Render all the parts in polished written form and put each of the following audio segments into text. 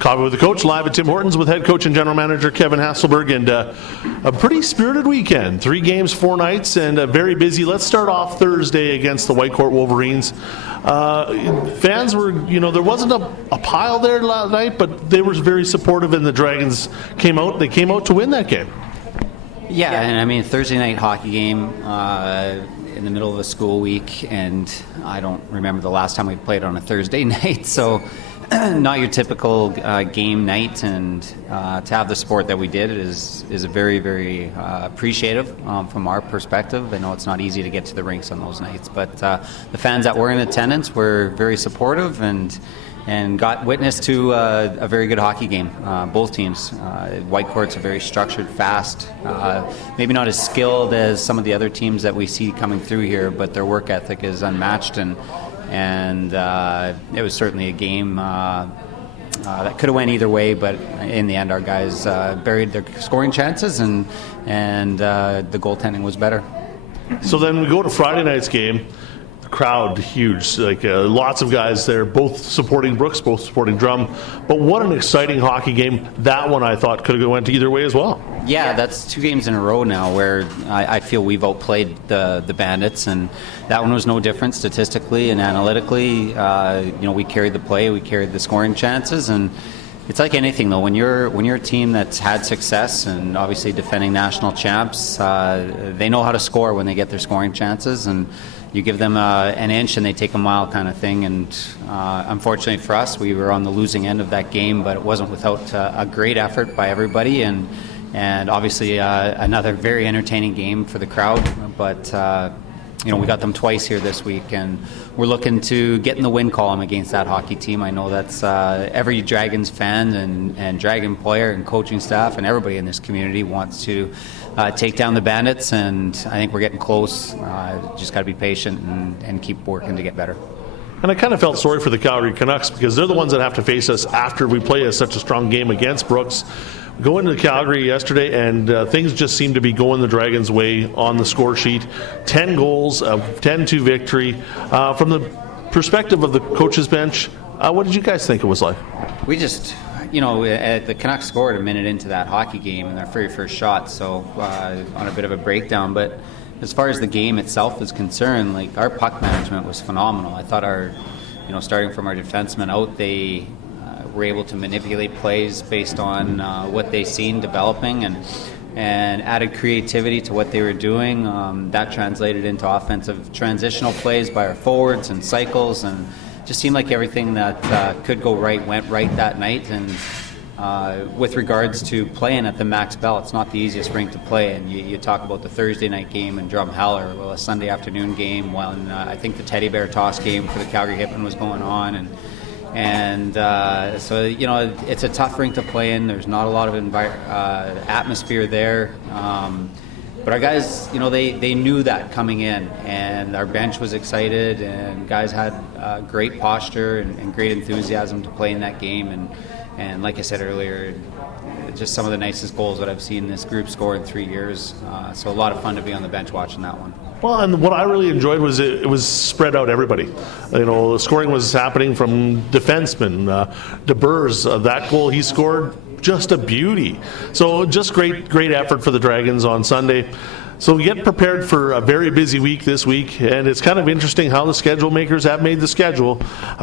Coffee with the Coach, live at Tim Hortons with head coach and general manager Kevin Hasselberg, and a pretty spirited weekend. 3 games, 4 nights, and very busy. Let's start off Thursday against the Whitecourt Wolverines. Fans were, there wasn't a pile there last night, but they were very supportive, and the Dragons came out. They came out to win that game. Yeah, and I mean, Thursday night hockey game in the middle of a school week, and I don't remember the last time we played on a Thursday night, so not your typical game night, and to have the support that we did is a very, very appreciative from our perspective. I know it's not easy to get to the rinks on those nights, but the fans that were in attendance were very supportive and got witness to a very good hockey game. Both teams. Whitecourt's a very structured, fast, maybe not as skilled as some of the other teams that we see coming through here, but their work ethic is unmatched, and it was certainly a game that could have went either way, but in the end our guys buried their scoring chances, and the goaltending was better. So then we go to Friday night's game. Crowd huge, lots of guys there, both supporting Brooks, both supporting Drum. But what an exciting hockey game. That one I thought could have went either way as well. Yeah, that's 2 games in a row now where I feel we've outplayed the Bandits, and that one was no different statistically and analytically. We carried the play, we carried the scoring chances, and it's like anything though. When you're a team that's had success and obviously defending national champs, they know how to score when they get their scoring chances, and you give them an inch and they take a mile kind of thing. And unfortunately for us, we were on the losing end of that game, but it wasn't without a great effort by everybody, and obviously another very entertaining game for the crowd. But we got them twice here this week, and we're looking to get in the win column against that hockey team. I know that's every Dragons fan and Dragon player and coaching staff and everybody in this community wants to take down the Bandits, and I think we're getting close. Just got to be patient and keep working to get better. And I kind of felt sorry for the Calgary Canucks, because they're the ones that have to face us after we play such a strong game against Brooks. Go into Calgary yesterday, and things just seem to be going the Dragons' way on the score sheet. 10 goals, 10-2 victory. From the perspective of the coach's bench, what did you guys think it was like? We just, the Canucks scored a minute into that hockey game in their very first shot, so on a bit of a breakdown. But as far as the game itself is concerned, our puck management was phenomenal. I thought starting from our defensemen out, they were able to manipulate plays based on what they seen developing, and added creativity to what they were doing. That translated into offensive transitional plays by our forwards and cycles, and just seemed like everything that could go right went right that night. And with regards to playing at the Max Bell, it's not the easiest rink to play, and you talk about the Thursday night game in Drumheller, a Sunday afternoon game, when I think the Teddy Bear toss game for the Calgary Hitmen was going on, and so it's a tough rink to play in. There's not a lot of atmosphere there, but our guys, they knew that coming in, and our bench was excited, and guys had great posture and great enthusiasm to play in that game, and like I said earlier, just some of the nicest goals that I've seen this group score in 3 years. So a lot of fun to be on the bench watching that one. Well, and what I really enjoyed was it was spread out everybody. The scoring was happening from defensemen. DeBurs, that goal he scored, just a beauty. So just great effort for the Dragons on Sunday. So we get prepared for a very busy week this week, and it's kind of interesting how the schedule makers have made the schedule.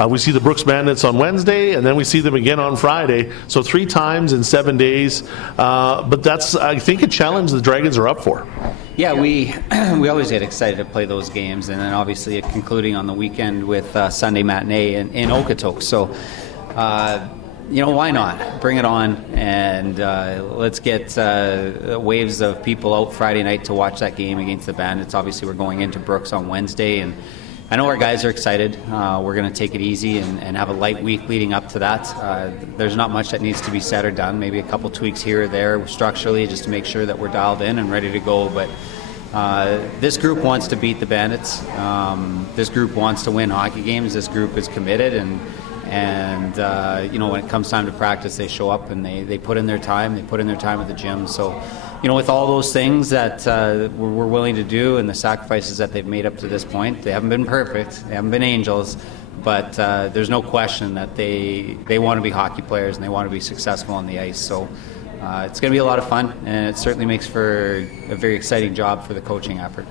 We see the Brooks Bandits on Wednesday, and then we see them again on Friday. So 3 times in 7 days. But that's, I think, a challenge the Dragons are up for. Yeah, we always get excited to play those games, and then obviously concluding on the weekend with Sunday matinee in Okotoks. So, why not? Bring it on, and let's get waves of people out Friday night to watch that game against the Bandits. Obviously, we're going into Brooks on Wednesday, and I know our guys are excited. We're going to take it easy and have a light week leading up to that. There's not much that needs to be said or done. Maybe a couple tweaks here or there structurally just to make sure that we're dialed in and ready to go. But this group wants to beat the Bandits. This group wants to win hockey games. This group is committed, and when it comes time to practice, they show up and they put in their time. They put in their time at the gym. So, with all those things that we're willing to do and the sacrifices that they've made up to this point, they haven't been perfect. They haven't been angels. but there's no question that they want to be hockey players and they want to be successful on the ice. So it's going to be a lot of fun, and it certainly makes for a very exciting job for the coaching effort.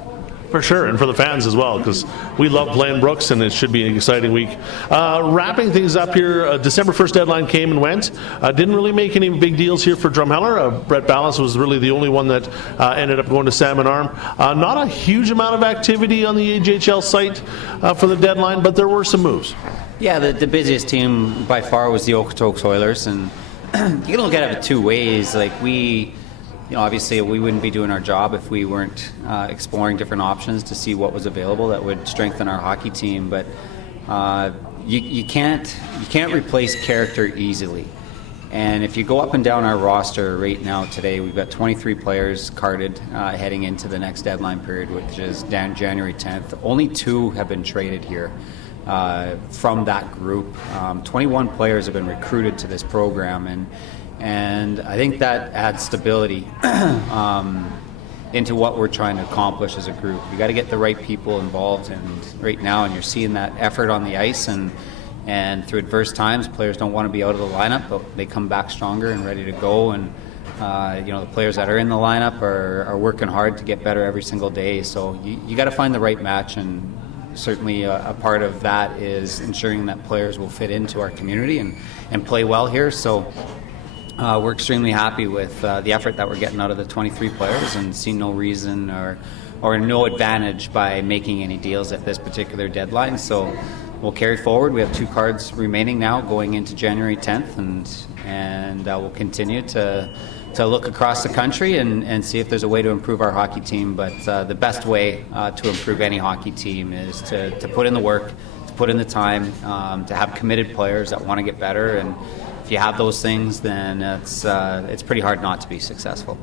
For sure, and for the fans as well, because we love playing Brooks, and it should be an exciting week. Wrapping things up here, December 1st deadline came and went. Didn't really make any big deals here for Drumheller. Brett Ballas was really the only one that ended up going to Salmon Arm. Not a huge amount of activity on the AJHL site for the deadline, but there were some moves. Yeah, the busiest team by far was the Okotoks Oilers, and you can look at it two ways. Like obviously we wouldn't be doing our job if we weren't exploring different options to see what was available that would strengthen our hockey team. But you can't replace character easily. And if you go up and down our roster right now today, we've got 23 players carded heading into the next deadline period, which is January 10th. Only 2 have been traded here from that group. 21 players have been recruited to this program, and I think that adds stability into what we're trying to accomplish as a group. You got to get the right people involved, and right now, and you're seeing that effort on the ice, and through adverse times, players don't want to be out of the lineup, but they come back stronger and ready to go. And the players that are in the lineup are working hard to get better every single day. So you got to find the right match, and certainly a part of that is ensuring that players will fit into our community and play well here. So we're extremely happy with the effort that we're getting out of the 23 players, and see no reason or no advantage by making any deals at this particular deadline. So we'll carry forward. We have 2 cards remaining now going into January 10th, and we'll continue to look across the country and see if there's a way to improve our hockey team. But the best way to improve any hockey team is to put in the work, to put in the time, to have committed players that want to get better. And if you have those things, then it's pretty hard not to be successful.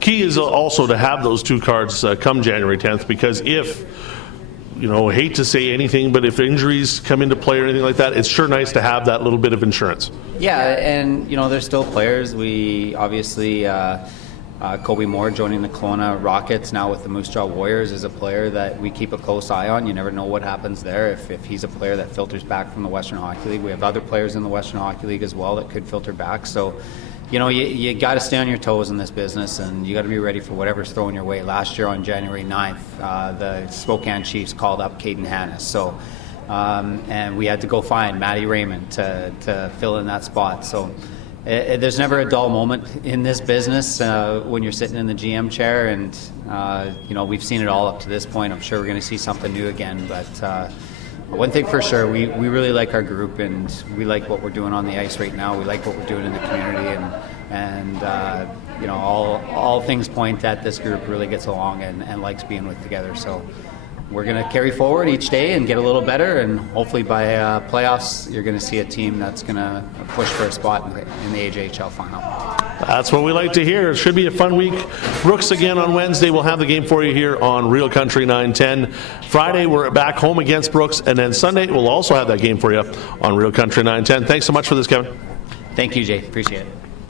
Key is also to have those 2 cards come January 10th, because if, I hate to say anything, but if injuries come into play or anything like that, it's sure nice to have that little bit of insurance. Yeah, and there's still players. We obviously Kobe Moore joining the Kelowna Rockets now with the Moose Jaw Warriors is a player that we keep a close eye on. You never know what happens there if he's a player that filters back from the Western Hockey League. We have other players in the Western Hockey League as well that could filter back. So, you got to stay on your toes in this business, and you got to be ready for whatever's thrown your way. Last year on January 9th, the Spokane Chiefs called up Caden Hannes. So, and we had to go find Matty Raymond to fill in that spot. So there's never a dull moment in this business when you're sitting in the GM chair, and we've seen it all up to this point. I'm sure we're going to see something new again, but one thing for sure, we really like our group, and we like what we're doing on the ice right now. We like what we're doing in the community, and all things point that this group really gets along and likes being with together. So we're going to carry forward each day and get a little better, and hopefully by playoffs, you're going to see a team that's going to push for a spot in the AJHL final. That's what we like to hear. It should be a fun week. Brooks again on Wednesday. We'll have the game for you here on Real Country 910. Friday, we're back home against Brooks, and then Sunday, we'll also have that game for you on Real Country 910. Thanks so much for this, Kevin. Thank you, Jay. Appreciate it.